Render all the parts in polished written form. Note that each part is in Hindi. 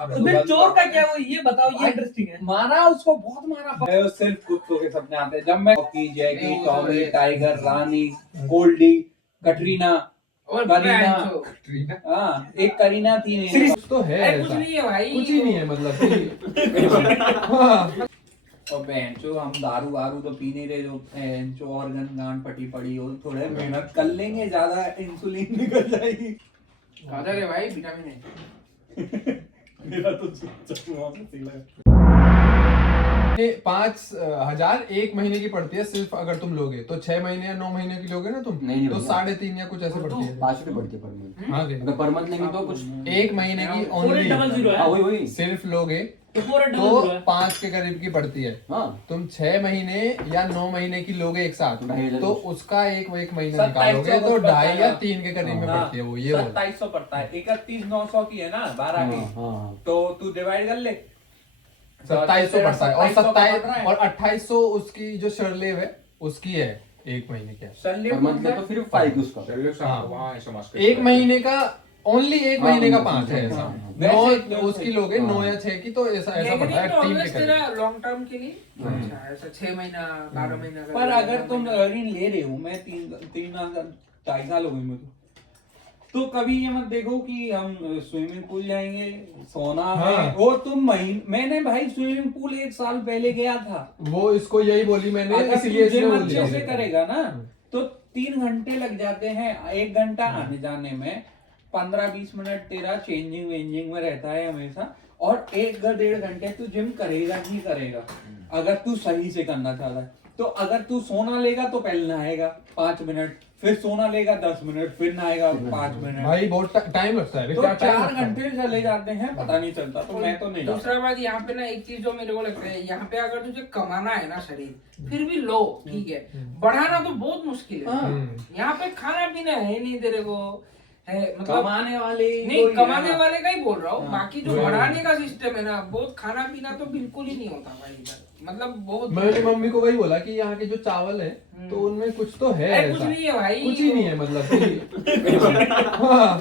फिर चोर का क्या, वो ये बताओ, ये इंटरेस्टिंग है। मारा उसको, बहुत मारा। सिर्फ कुत्तों के सपने आते हैं। जब मैं जैकी, टॉमी, टाइगर, रानी, गोल्डी, कटरीना और करीना, हाँ एक करीना थी मेरी। कुछ तो है, कुछ नहीं है भाई, कुछ ही नहीं है मतलब कि और बेंचो हम दारू वारू तो पी नहीं रहे, जो बेंचो ऑर्गन गांड पटी पड़ी हो, थोड़े मेहनत कर लेंगे, ज्यादा इंसुलिन निकल जाएगी। खाजा रे भाई, विटामिन है। मेरा तो चश्मा पे सही लगा। 5,000 एक महीने की पड़ती है सिर्फ अगर तुम लोगे तो। 6 महीने या 9 महीने की लोगे ना तुम, तो 3.5 या कुछ ऐसे पड़ती है। 5 रुपए पड़ती है पर मंथ। हाँ, अगर पर मंथ लेंगे तो कुछ एक महीने की ओनली वही सिर्फ लोगे तो 5 के करीब की पड़ती है। हाँ। तुम 6 महीने या 9 महीने की लोगे एक साथ, 2,500 तो उसका एक महीना निकालोगे तो 2.5 या 3 के करीब में पड़ती है वो। ये 2700 पड़ता है। 31,900 की है ना 12 की, तो तू डिवाइड कर ले। 2700 पड़ता है। और 27 और 2800 उसकी जो शर्लेव है उसकी है एक महीने की। पर मंथ ले तो फिर 5 उसका। एक महीने का ओनली, एक महीने का 5 है ऐसा। 9 उसकी लोगे 9 या 6 की, तो ऐसा पड़ता है 3 के करीब। लॉन्ग टर्म के लिए अच्छा, ऐसा 6 महीना 12 महीना। पर अगर तुम ऋण ले रहे हो, मैं 2.5 साल हो गए मुझे, तो कभी ये मत देखो कि हम स्विमिंग पूल जाएंगे, सोना है वो तुम मैंने भाई स्विमिंग पूल 1 साल पहले गया था। वो इसको यही बोली मैंने, इसलिए अच्छे से करेगा ना तो 3 घंटे लग जाते हैं। 1 घंटा आने जाने में, 15-20 मिनट तेरा चेंजिंग वेंजिंग में रहता है हमेशा, और 1-1.5 घंटे तू जिम करेगा ही करेगा अगर तू सही से करना चाहता है। तो अगर तू सोना लेगा तो पहले नहाएगा 5 मिनट, फिर सोना लेगा 10 मिनट, फिर नहाएगा 5 मिनट। भाई बहुत टाइम लगता है, तो 4 घंटे चले जाते हैं, पता नहीं चलता। तो मैं तो नहीं। दूसरा बात यहाँ पे ना, एक चीज जो मेरे को लगता है, यहाँ पे अगर तुझे कमाना है ना शरीर, फिर भी लो ठीक है, बढ़ाना तो बहुत मुश्किल है। यहाँ पे खाना पीना है नहीं तेरे को, है मतलब कमाने वाले नहीं, कमाने वाले का ही बोल रहा हूँ। बाकी जो बढ़ाने का सिस्टम है ना, बहुत खाना पीना तो बिल्कुल ही नहीं होता भाई इधर, मतलब बहुत। मैंने मम्मी को वही बोला कि यहाँ के जो चावल है तो उनमें कुछ तो है, कुछ नहीं है भाई, कुछ ही नहीं है मतलब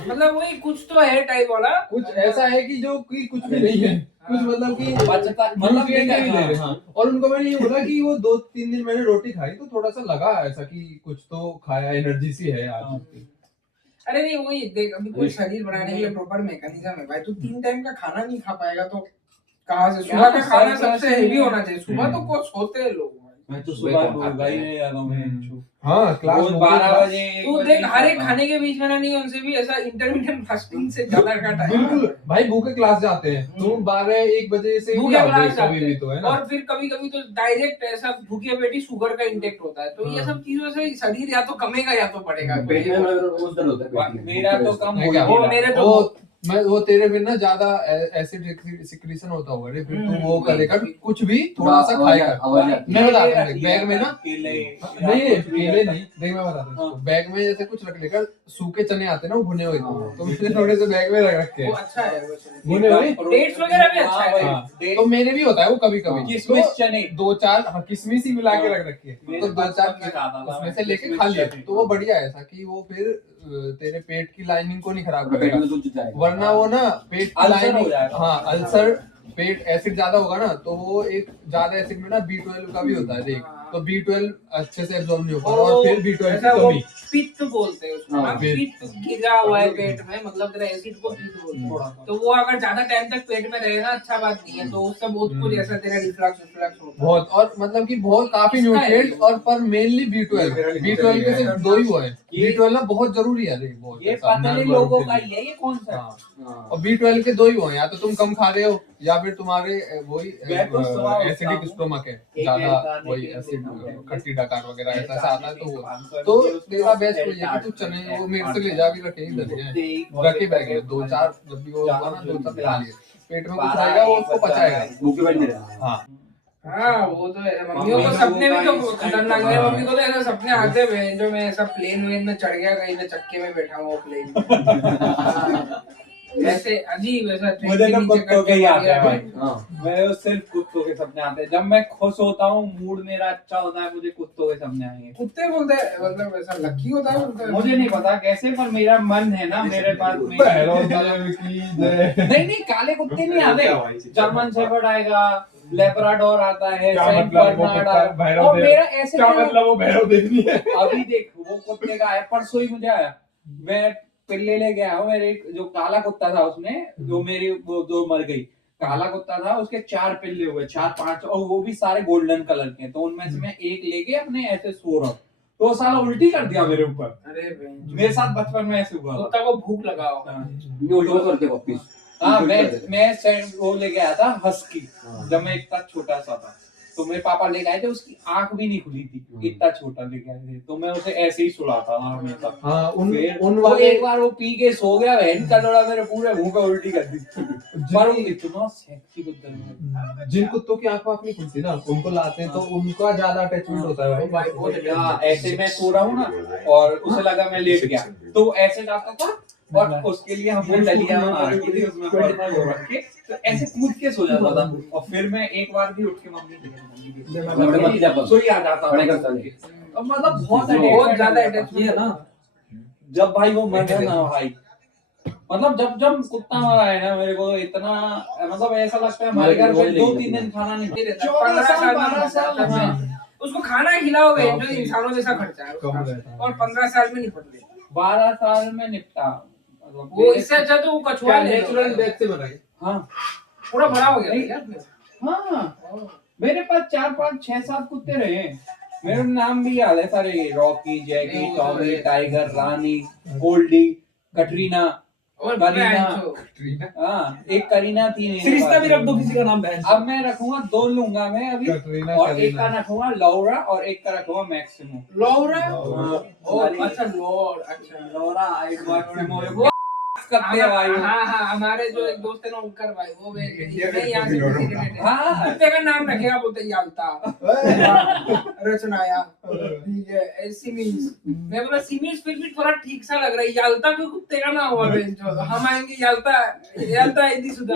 मतलब वही कुछ तो है टाइप वाला, कुछ ऐसा है कि जो कि कुछ भी नहीं है, कुछ मतलब कि मतलब नहीं ले रहे। हाँ। और उनको मैंने ये बोला कि वो 2-3 दिन मैंने रोटी खाई तो थोड़ा सा लगा ऐसा कि कुछ तो खाया, एनर्जी सी है आज। अरे नहीं वही देख, अभी कोई शरीर बनाने के लिए प्रॉपर मैकेनिज्म है भाई। तू 3 टाइम का खाना नहीं खा पाएगा तो कहाँ से? सुबह का खाना सबसे हेवी होना चाहिए। सुबह तो कुछ सोते हैं लोग, मैं तो सुबह भाई हाँ क्लास 12 बजे तू देख, हर एक खाने के बीच में ना नहीं, उनसे भी ऐसा इंटरमिटेंट फास्टिंग से ज्यादा का टाइम। बिल्कुल भाई, भूखे क्लास जाते हैं तुम 12-1 बजे से भूखे क्लास जाते हैं तो है ना। और फिर कभी कभी तो डायरेक्ट ऐसा भूखे पेटी शुगर का इंटेक्ट होता है। तो ये सब चीजों से शरीर या तो कमेगा या तो बढ़ेगा। मेरा तो कम हो गया, मेरे तो वो तेरे में ना ज्यादा एसिड सिक्रीशन होता होगा रे, फिर तू वो करेगा कुछ भी थोड़ा सा खाएगा। मैं बताता हूँ, बैग में ना नहीं केले नहीं, देख मैं बताता हूँ, बैग में जैसे कुछ रख लेकर, सूखे चने आते हैं ना वो भुने हुए, तो मैंने थोड़े से बैग में रख रखे हैं। अच्छा है भुने हुए, डेट्स वगैरह भी अच्छा है। तो मेरे भी होता है वो कभी कभी, किशमिश चने 2-4 किशमिश ही मिला के रख रखी है, तो 2-4 उसमें से लेके खा लिया, तो वो बढ़िया है ऐसा कि वो फिर तेरे पेट की लाइनिंग को नहीं खराब करेगा, वरना वो ना पेट की लाइनिंग, हाँ अल्सर, पेट एसिड ज्यादा होगा ना तो वो एक ज्यादा एसिड में ना B12 का भी होता है देख, तो B12 अच्छे से एब्जॉर्ब नहीं होगा और फिर B12 की कमी, पित्त बोलते हैं उसको ना, पित्त गिरा हुआ है पेट में, मतलब तेरा एसिड को पित्त बोलते हैं। तो वो अगर ज्यादा टाइम तक पेट में रहेगा अच्छा बात नहीं है, तो उससे बहुत कुछ ऐसा तेरा रिफ्लक्स होता है बहुत, और मतलब कि बहुत काफी न्यूट्रिएंट्स, और पर मेनली B12 के सिर्फ 2 ही वो है। B12 ना बहुत जरूरी है रे, बहुत ये पतले लोगों का ही है, ये कौन सा? और B12 के 2 ही वो हैं, या तो तुम कम खा रहे हो या फिर तुम्हारे वही एसिडिक स्टोमक है ज्यादा, वही एसिड खट्टी डकार वगैरह ऐसा आता है, तो वो तो तेरा बेस्ट वही है कि तू चने वो मेरे से ले जा भी, रखे इधर रखे बैग है 2-4, जब भी वो होगा ना 2-4 खा लिए, पेट में कुछ रहेगा वो उसको पचाएगा। हाँ वो तो है। मम्मियों को सपने में तो खतरनाक है, मम्मी को तो ऐसा सपने आते हैं जो मैं ऐसा प्लेन वेन में चढ़ गया, कहीं पे चक्के में बैठा हुआ प्लेन। ऐसे अजीब ऐसा ट्रेन मुझे के तो नीचे कुत्तों के करके ही आते हैं बढ़िया भाई। हाँ मेरे को सिर्फ कुत्तों के सपने आते हैं। जब मैं खुश होता हूँ, मूड मेरा अच्छा होता है, मुझे कुत्तों के सपने आएंगे। कुत्ते बोलते हैं मतलब ऐसा लकी होता है बोलते हैं। मुझे नहीं पता कैसे, पर मेरा मन है ना, मेरे पास नहीं नहीं, काले कुत्ते नहीं आते। जर्मन शेफर्ड आएगा, लेब्राडोर आता है, क्या सेंट मतलब वो बर्नार्ड कुत्ता आता है। भैरव और देव? मेरा ऐसे क्या मेरा- मतलब वो भैरव देखनी है? अभी देख, वो कुत्ते का है, परसों ही मुझे आया। मैं पिल्ले लेके आया हूँ। मेरे एक जो काला कुत्ता था, उसमें जो मेरी वो दो मर गई। काला कुत्ता था, उसके 4 पिल्ले हुए, 4-5, और वो भी सारे गोल्डन कलर के। तो उनमें से मैं एक लेके अपने ऐसे सो रहा हूँ, तो वो साला उल्टी कर दिया मेरे ऊपर। अरे बहन, मेरे साथ बचपन में ऐसे हुआ था। कुत्ता को भूख लगाओ। ये उल्टा करते वापिस हाँ, मैं वो लेके आया था हस्की, जब मैं इतना छोटा सा था। तो मेरे पापा लेके आए थे, उसकी आंख भी नहीं खुली थी, इतना छोटा लेके आए थे। तो मैं उसे ऐसे ही सुलाता था हमेशा। हाँ, फिर उन तो वाले एक बार वो पी के सो गया, बहन का लोड़ा मेरे पूरे मुंह पे उल्टी कर दी। पर वो इतना सेक्सी कुत्ता है। जिन कुत्तों की आंख वाँख नहीं खुलती ना, उनको लाते हैं तो उनका ज्यादा अटैचमेंट होता है भाई। बहुत हाँ, ऐसे मैं सो रहा हूँ ना, और उसे लगा मैं लेट गया, तो ऐसे जाता था। और उसके लिए हमने डलिया बना रखी थी, उसमें बर्तन वो रख के, तो ऐसे कूद के सो जाता था। और फिर मैं एक बार भी उठ के मम्मी सोई आ जाता था। अब मतलब बहुत ज्यादा अटैचमेंट है ना। जब भाई वो मर ना भाई, मतलब जब कुत्ता मरा है ना, मेरे को इतना मतलब ऐसा लगता है हमारे घर पे 2-3 दिन खाना नहीं ये रहता है, 14 15 साल साल 12 साल। में हाँ, उसको खाना खिलाओगे हाँ, जो इंसानों जैसा खर्चा है कम उसका। रहता है। और 15 साल में निपट ले। 12 साल में निपटा। मतलब वो इससे अच्छा तो वो कछुआ ले लो। नेचुरल डेथ से बनाई। हाँ पूरा बड़ा हो गया नहीं। था क्या अपने? हाँ, मेरे पास 4-5-6-7 कुत्ते रहे हैं। मेरे नाम भी याद है सारे, रॉकी, जैकी, टॉमी, टाइगर, रानी, गोल्डी, कटरीना, और करीना। बैंचो। हाँ, एक करीना थी मेरे सिरिस्ता पास। भी रख दो किसी का नाम बहन। अब मैं रखूंगा 2 लूंगा मैं अभी, कटरीना, और एक करीना। का रखूंगा लौरा, और एक का रखूंगा मैक्सिमो। लौरा। लौरा। ओ अच्छा लौर अच्छा। लौरा मैक्सिमो वो करते हैं भाई। हाँ हाँ, हमारे जो एक दोस्त है ना उनकर भाई, वो इंडिया मैं यहाँ से related है। हाँ। कुत्ते का नाम रखेगा बोलते याल्ता, रचनाया, ठीक है, सिमिस। मैं बोला सिमिस फिर भी थोड़ा ठीक सा लग रहा है, याल्ता कोई कुत्ते का नाम हुआ बेंचो। हम आएंगे याल्ता इदी सुधा।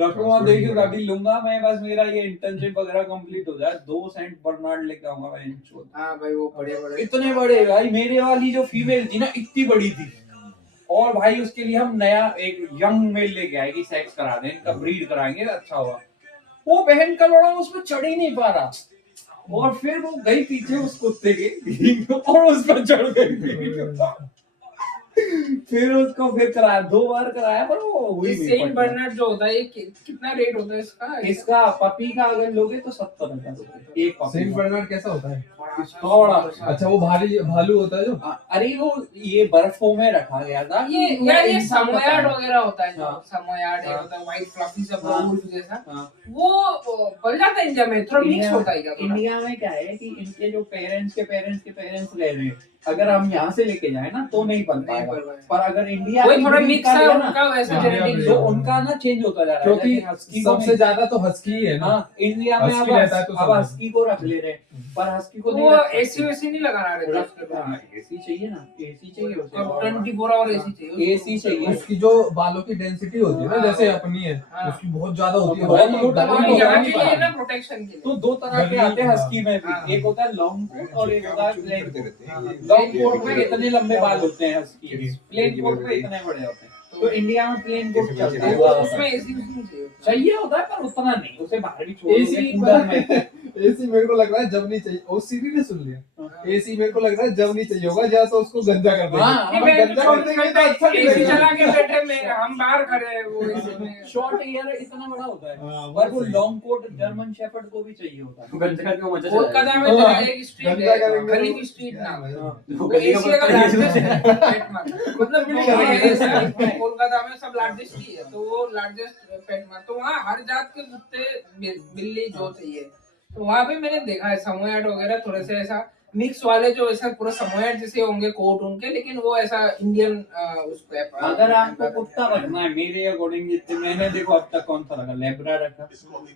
रखूंगा, देखिए अभी लूंगा मैं, बस मेरा ये इंटर्नशिप वगैरह कंप्लीट हो जाए। 2 सेंट बर्नार्ड लेके आऊंगा मैं। हाँ भाई वो बड़े बड़े इतने बड़े भाई, मेरे वाली जो फीमेल थी ना इतनी बड़ी थी। और भाई उसके लिए हम नया एक यंग मेल लेके आए कि सेक्स करा दें, इनका ब्रीड कराएंगे, अच्छा होगा। वो बहन का लोड़ा उसमें चढ़ ही नहीं पा रहा, और फिर वो गई पीछे उस कुत्ते के और उस पर चढ़ गई। फिर उसको फिर कराया, 2 बार कराया, पर वो हुई नहीं। सेंट बर्नार्ड जो होता है ये कितना रेट होता है इसका? इसका पपी का अगर लोगे तो 70,000 एक पपी सेंट का। बर्नार्ड कैसा होता है? थोड़ा अच्छा, वो भारी भालू होता है जो? अरे वो ये बर्फों में रखा गया था। ये यार ये इंसान समोयाड बताया। वगैरह होता है, हाँ। समोयाड हाँ। होता है, व्हाइट फ्लफी सा हाँ। ब्राउन जैसा। हाँ। वो बन जाता है इंडिया में, थोड़ा मिक्स इंडिया- होता है क्या थोड़ा? इंडिया में क्या है कि इनके जो पेरेंट्स के पेरेंट्स रह रहे हैं, अगर हम यहाँ से लेके जाए ना तो नहीं बन नहीं पाएगा। बन पाएगा। पर अगर इंडिया वही की थोड़ा breed मिक्स का है लिया ना, उनका वैसा हाँ, जेनेटिक्स। तो उनका ना चेंज होता जा रहा है। क्योंकि जैसे हस्की को सबसे नहीं- ज्यादा तो हस्की ही है ना। हाँ, इंडिया में हस्की रहता है तो अब सब- हस्की को रख ले रहे हैं, पर हस्की को तो नहीं वो रख सकते। एसी वैसी नहीं लगाना रहता उसके बाद। एसी चाहिए ना, एसी चाहिए उसे। 24 आवर एसी चाहिए। एसी चाहिए। उसकी जो बालों की डेंसिटी होती है ना, जैसे अपनी है, हाँ। उसकी बहुत ज्यादा होती है। बहुत भाई, मोटा गर्मी बाल में यहाँ नहीं के लिए पाता। ना प्रोटेक्शन के लिए। तो 2 तरह के आते हैं हस्की में हाँ। भी, एक होता है लॉन्ग कोट और एक होता है प्लेन कोट। हाँ। लॉन्ग कोट में इतने लंबे बाल होते हैं हस्की के, प्लेन कोट में इतने बड़े होते हैं। तो इंडिया में प्लेन कोट चलता है। वो उसमें एसी नहीं चाहिए। चाहिए होता है, पर उतना नहीं, उसे बाहर भी छोड़ एसी दोगे कूलर में। एसी मेरे को लग रहा है जब नहीं चाहिए, और सीधी ने सुन लिया। एसी मेरे को लग रहा है जब नहीं चाहिए होगा, या तो उसको गंजा कर देंगे। हाँ, नहीं, हम मैं गंजा कर देंगे तो अच्छा नहीं एसी लगेगा। चला के बैठे में हम बाहर खड़े हैं वो एसी में। शॉर्ट एयर इतना बड़ा होता है, हाँ, पर वो सही। लॉन्ग कोट जर्मन शेफर्ड को भी चाहिए होता है। कोलकाता में जगह एक स्ट्रीट गंजा है, करेंगे खलीफ तो- स्ट्रीट नाम है। हाँ। वो एशिया का लार्जेस्ट पेट मार्केट, मतलब कोलकाता में सब लार्जेस्ट ही है, तो वो लार्जेस्ट पेट मार्केट। तो वहाँ हर जात के कुत्ते बिल्ली जो चाहिए, तो वहाँ पे मैंने देखा है समोयाड वगैरह थोड़े से ऐसा मिक्स वाले, जो ऐसा पूरा समोयाड जैसे होंगे कोट उनके, लेकिन वो ऐसा इंडियन उसको है। अगर आपको कुत्ता रखना है, मेरे अकॉर्डिंग जितने मैंने देखो अब तक कौन सा रखा, लेब्रा रखा,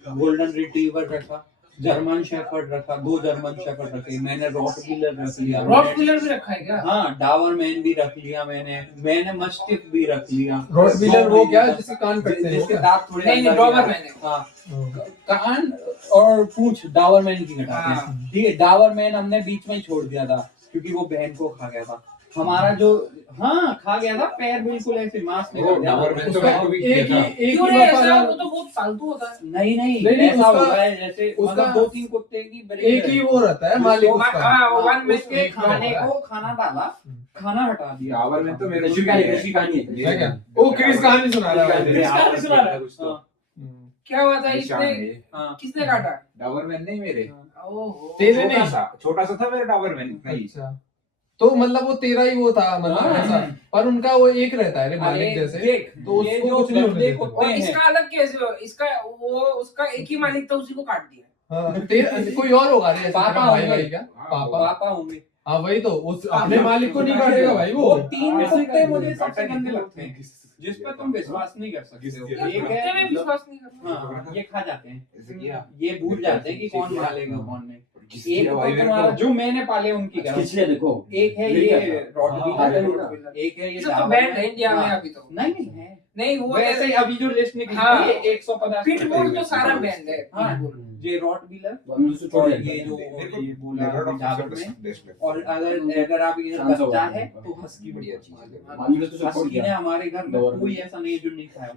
गोल्डन रिट्रीवर रखा, जर्मन शेफर्ड रखा, 2 जर्मन शेफर्ड रखे, मैंने रॉटवीलर रख लिया, रॉटवीलर भी रखा है क्या? हाँ डावरमैन भी रख लिया, मैंने मस्टिफ भी रख लिया। रॉटवीलर वो क्या जिसके कान कटते हैं जिसके क्या? दांत थोड़े नहीं, अंदर डॉबरमैन हैं। है। हाँ कान और पूंछ डावरमैन की कटाते हाँ। हैं। ठीक है, डावरमैन हमने बीच में ही छोड़ दिया था क्योंकि वो बहन को खा गया था हमारा जो, हाँ खा गया था, पैर बिल्कुल ऐसे मांस वो निकल गया डाबरमैन तो उसका। मेरे को भी किया था। एक क्यों ही रे ऐसा? वफादार वो तो बहुत फालतू होता है। नहीं नहीं, ऐसा उसका- होता है जैसे उसका- मतलब 2-3 कुत्ते की breed एक ही है। वो रहता है मालिक वो- उसका। हाँ, वो वन में उसके एक खाने होता है। को खाना डाला, खाना हटा दिया। डाबरमैन तो मेरे को कृषि भी कहानी, किया है। कृषि कहानी है। है क्या? वो क्रिस कहानी सुना रहा है। क्रिस कहानी सुना रहा है। हाँ, क्या हुआ था निशान इसने? है। हाँ। किसने काटा? डाबरमैन नहीं मेरे, ओहो। तेरे नहीं? छोटा सा था मेरा डाबरमैन नहीं। अच्छा, तो मतलब वो तेरा ही वो था, मतलब हाँ। ऐसा। पर उनका वो एक रहता है रे अरे मालिक जैसे, देख, तो ये उसको जो कुछ नहीं होने गंदे देते। कुत्ते और हैं, इसका अलग कैसे हो? इसका वो उसका एक ही मालिक था, उसी को काट दिया। हाँ, तेरा कोई और होगा रे ऐसे पापा तेरा भाई होंगे। भाई क्या? पापा। पापा होंगे। हाँ वही तो, उस अपने मालिक को नहीं काटेगा भाई वो। वो 3 ऐसे कुत्ते कर- मुझे सबसे गंदे लगते हैं जिस पर तुम विश्वास नहीं कर सकते हो। किस- एक कुत्ते में है, विश्वास नहीं करना। हाँ ये खा जाते हैं, ऐसे किया। ये भूल जाते हैं कि कौन पालेगा कौन नहीं। किस एक किया तो भाई मेरे तुम्हारा को। जो मैंने पाले उनकी खींच तरफ, लिया देखो। एक है ये ये क्या था? रॉटवीलर, एक है ये ये तो डाबरमैन। बैंड है इंडिया में हाँ, अभी तो। नहीं नहीं है नहीं वो वैसे ही अभी जो लिस्ट निकली हाँ। है 150 पिटबुल तो सारा बैंड है। हाँ पिटबुल। ये रॉटवीलर हमने उसको छोड़ और दिया। ये जो मेरे को ये बोला Lord of डाबरमैन, Best लगता है। और अगर आप ये शांत हो बच्चा गया। है तो हस्की बढ़िया चीज है। हमने उसको छोड़ हस्की ने दिया। हमारे घर में डाबरमैन। कोई ऐसा नहीं है जो नहीं खाया।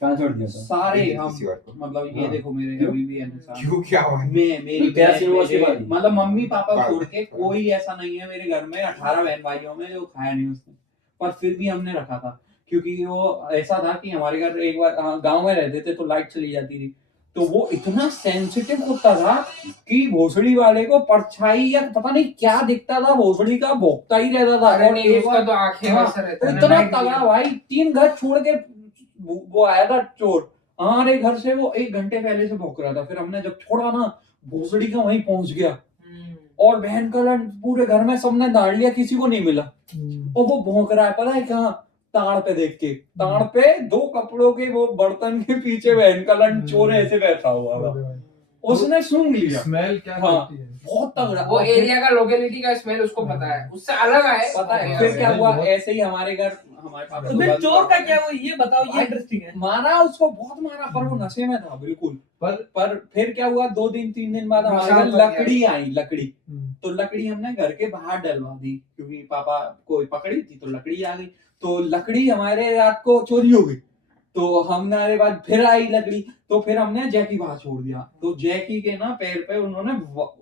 कहाँ छोड़ दिया था? सारे हम किसी और को। मतलब ये हाँ। देखो मेरे क्यों? अभी भी है निशान। क्यों क्या हुआ? मैं मेरी तेरा बहन, सिनेमा उसके मेरे- बाद ही। मतलब मम्मी पापा बाद। छोड़ के कोई ऐसा नहीं है मेरे घर में 18 बहन भाइयों में जो खाया नहीं उसने, पर फिर भी हमने रखा था क्योंकि वो ऐसा था कि हमारे घर एक बार गांव में रहते थे तो लाइट चली जाती थी, तो वो इतना सेंसिटिव कुत्ता था कि भोसड़ी वाले को परछाई या पता नहीं क्या दिखता था, भोसड़ी का भोंकता ही रहता था। अरे और नहीं, एक उसका बार तो आंखें हाँ, वैसा रहता है ना, इतना night तगड़ा vision। भाई, 3 घर छोड़ के वो आया था चोर हमारे घर से, वो 1 घंटे पहले से भौंक रहा था, फिर हमने जब छोड़ा ना भोसड़ी का वहीं पहुंच गया और बहन का लड़ पूरे घर में सबने दाड़ लिया, किसी को नहीं मिला। और वो भौंक रहा है पता है कहाँ? ताड़ पे देख के, ताड़ पे 2 कपड़ों के वो बर्तन के पीछे बहन का लड़ चोर ऐसे बैठा हुआ था, उसने सूंघ लिया। स्मेल क्या हाँ। करती है? बहुत तगड़ा। वो एरिया का लोकेलिटी का स्मेल उसको पता है, उससे अलग है। पता है हाँ, फिर क्या हुआ, बहुत- ऐसे ही हमारे घर हमारे पापा तो फिर चोर का क्या वो ये बताओ, ये इंटरेस्टिंग है। मारा उसको, बहुत मारा, पर वो नशे में था बिल्कुल। पर- पर फिर क्या हुआ, 2 दिन 3 दिन बाद हमारे घर नुकसान तो लकड़ी आई, लकड़ी, हम्म। तो लकड़ी हमने घर के बाहर डलवा दी क्योंकि पापा कोई पकड़ी थी तो लकड़ी आ गई, तो लकड़ी हमारे रात को चोरी हो गई, तो हमारे बाद फिर आई लकड़ी, तो फिर हमने जैकी बाहर छोड़ दिया, तो जैकी के ना पैर पे उन्होंने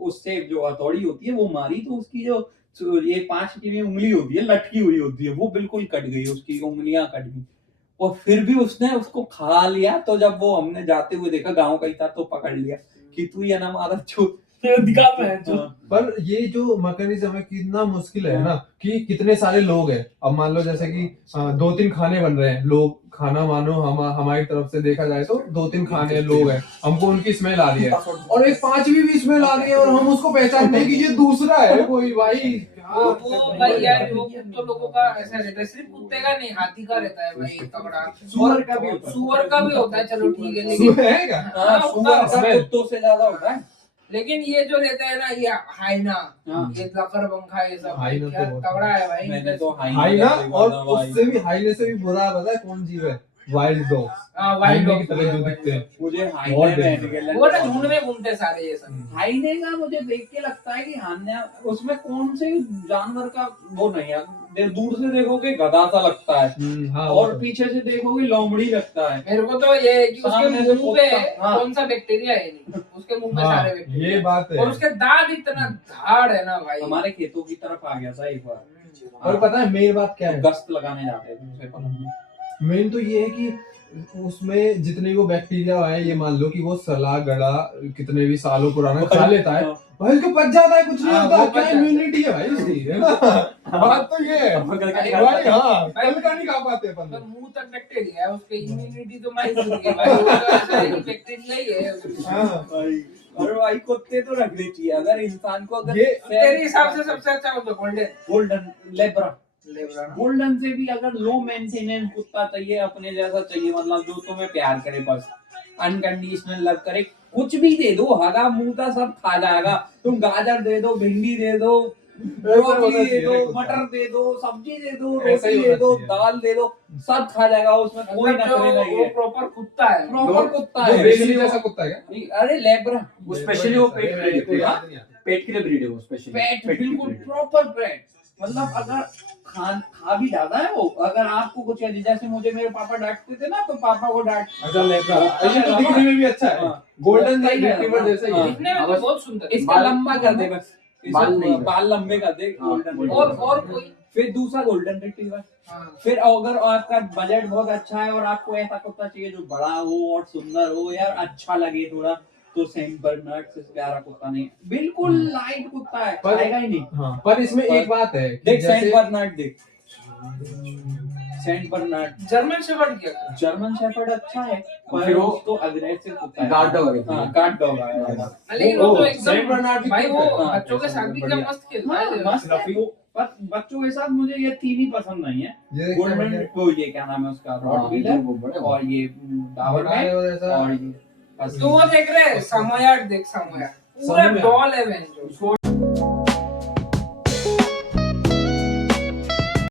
उससे जो हथौड़ी होती है वो मारी, तो उसकी जो ये 5 की उंगली होती है लटकी हुई होती है वो बिल्कुल कट गई, उसकी उंगलियां कट गई, और फिर भी उसने उसको खा लिया। तो जब वो हमने जाते हुए देखा, गांव का ही था, तो पकड़ लिया कि तू ये ना मारा छो। दिखा है जो पर ये जो मैकेनिज्म है कितना मुश्किल है ना, कि कितने सारे लोग हैं। अब मान लो जैसे कि 2-3 खाने बन रहे हैं, लोग खाना मानो हमारी तरफ से देखा जाए तो 2-3 खाने लोग हैं, हमको उनकी स्मेल आ रही है और एक 5वीं भी स्मेल आ रही है और हम उसको पहचानते हैं कि ये दूसरा है कोई भाई। वो भाई यार, वो तो लोगों का ऐसा रहता है, सिर्फ कुत्ते का नहीं, हाथी का रहता है भाई तगड़ा। सुअर का भी होता है। सुअर का भी होता है, चलो ठीक है, लेकिन है क्या? हाँ, सुअर का हाँ, कुत्तों से ज्यादा होता है। लेकिन ये जो लेता है ना, ये हाइना, हाँ। ये लकड़बंखा, ये सब हाइना तो क्या बहुत- तगड़ा है भाई। मैंने तो हाइना, और उससे भी हाइने से भी बुरा पता है कौन जीव है? Wild dog. हाँ, वाइल्ड हाइने की डॉग तरह जो दिखते हैं। मुझे बहुत हाइने डेंजर। वो ना झुंड में घूमते सारे ये सब। हाइने का मुझे देख के लगता है कि हाइना उसमें कौन से जानवर का वो नहीं है, दूर से देखोगे गधा सा लगता है, हाँ, और पीछे से देखोगे लोमड़ी लगता है। मेरे को तो ये है कि उसके सामने से मुंह पे कुत्ता, हाँ। कौन सा बैक्टीरिया है नहीं, उसके मुंह में हाँ, सारे बैक्टीरिया ये बात है। और उसके दांत इतना धाड़ है ना भाई। हमारे खेतों की तरफ आ गया था एक बार, और पता है मेन बात क्या है? गश्त लगाने जाते थे उसे पकड़ने। मेन तो ये है कि उसमें जितने वो बैक्टीरिया है, ये मान लो कि वो सला गड़ा कितने भी सालों पुराना खा लेता है भाई, उसको पच जाता है, कुछ नहीं हाँ, होता। वो क्या पच जाता है। इम्यूनिटी है भाई उसकी, है ना? बात तो ये है भाई। हाँ, कल का नहीं खा पाते अपन तो लोग। मुंह तक बैक्टीरिया है, उसके इम्यूनिटी तो माइनस हो गई भाई। वो तो ऐसा है कि बैक्टीरिया ही है उसमें। हाँ, और भाई कुत्ते तो रखने चाहिए, अगर इंसान को अगर ये तेरे हिसाब से सबसे अच्छा हो तो golden golden Lebra, Lebra. Golden से भी अगर लो मेंटेनेंस कुत्ता चाहिए, अपने जैसा चाहिए, मतलब जो तुम्हें प्यार करे, बस अनकंडीशनल लव करे, कुछ भी दे दो, हगा मूता सब खा जाएगा। तुम गाजर दे दो, भिंडी दे दो, ब्रोकली दे दो, मटर दे दो, सब्जी दे दो, ऐसा ही रोटी दे होना दो, चाहिए। दाल दे दो, सब खा जाएगा। उसमें कोई मतलब जो नखरे नहीं वो है, प्रॉपर कुत्ता है। प्रॉपर कुत्ता वो है। बेसिली जैसा कुत्ता है क्या? अरे लेब्रा वो स्पेशली वो पेट के लिए मेरे को ब्रीड याद नहीं आता। है, पेट के लिए ब्रीड है वो स्पेशली। पेट, बिल्कुल प्रॉपर पेट। मतलब अगर खा भी जाता है वो, अगर आपको कुछ है, जैसे मुझे मेरे पापा डांटते थे ना, तो पापा को डांट अच्छा लेब्रा, ये तो दिखने में भी अच्छा है, हाँ। गोल्डन सही है, रिट्रीवर जैसा ही है। दिखने में तो बहुत सुंदर है। इसका बाल- लंबा कर दे बस, बाल नहीं इसके बाल लंबे कर दे, हाँ, गोल्डन। golden। और कोई फिर दूसरा गोल्डन रिट्रीवर। हाँ। फिर अगर आपका बजट बहुत अच्छा है और आपको ऐसा कुत्ता चाहिए जो बड़ा हो और सुंदर हो यार, अच्छा लगे थोड़ा, तो सेंट बर्नार्ड से प्यारा कुत्ता नहीं है। बिल्कुल लाइट कुत्ता है, पर- खाएगा ही नहीं। हाँ, पर इसमें एक बात है कि देख सेंट जैसे बर्नार्ड, देख सेंट बर्नार्ड। जर्मन शेफर्ड क्या? जर्मन शेफर्ड अच्छा है, पर फिर वो उसको अग्रेसिव कुत्ता है। गार्ड डॉग है। हाँ, गार्ड डॉग है। लेकिन वो तो सेंट बर्नार्ड एकदम भी भाई cute वो है। बच्चों के साथ भी क्या मस्त खेलता हाँ, है। मस्त है वो। पर बच्चों के साथ मुझे ये तीन ही पसंद नहीं है। ये देखते हैं गोल्डन, वो ये क्या नाम है उसका, रॉटवीलर, वो बड़े और ये डाबरमैन, बड़ा है जैसा। और ये बस। तो वो देख रहे हैं सामोयार्ड, देख सामोयार्ड पूरा सामोयार्ड। डॉल है वेंजो।